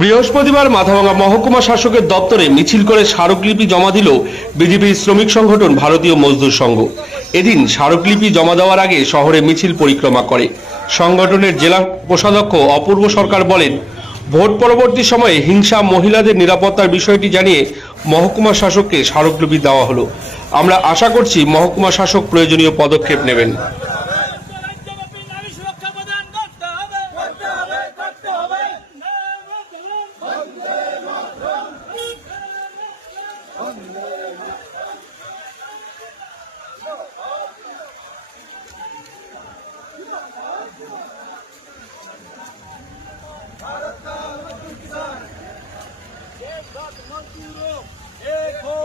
বৃহস্পতিবার মাথাভাঙা মহকুমা শাসকের দপ্তরে মিছিল করে স্মারকলিপি জমা দিল বিজেপির শ্রমিক সংগঠন ভারতীয় মজদুর সংঘ। এদিন স্মারকলিপি জমা দেওয়ার আগে শহরে মিছিল পরিক্রমা করে সংগঠনের জেলা কোষাধ্যক্ষ অপূর্ব সরকার বলেন, ভোট পরবর্তী সময়ে হিংসা, মহিলাদের নিরাপত্তার বিষয়টি জানিয়ে মহকুমা শাসককে স্মারকলিপি দেওয়া হলো। আমরা আশা করছি মহকুমা শাসক প্রয়োজনীয় পদক্ষেপ নেবেন। भारत का मजदूर किसान, एक हो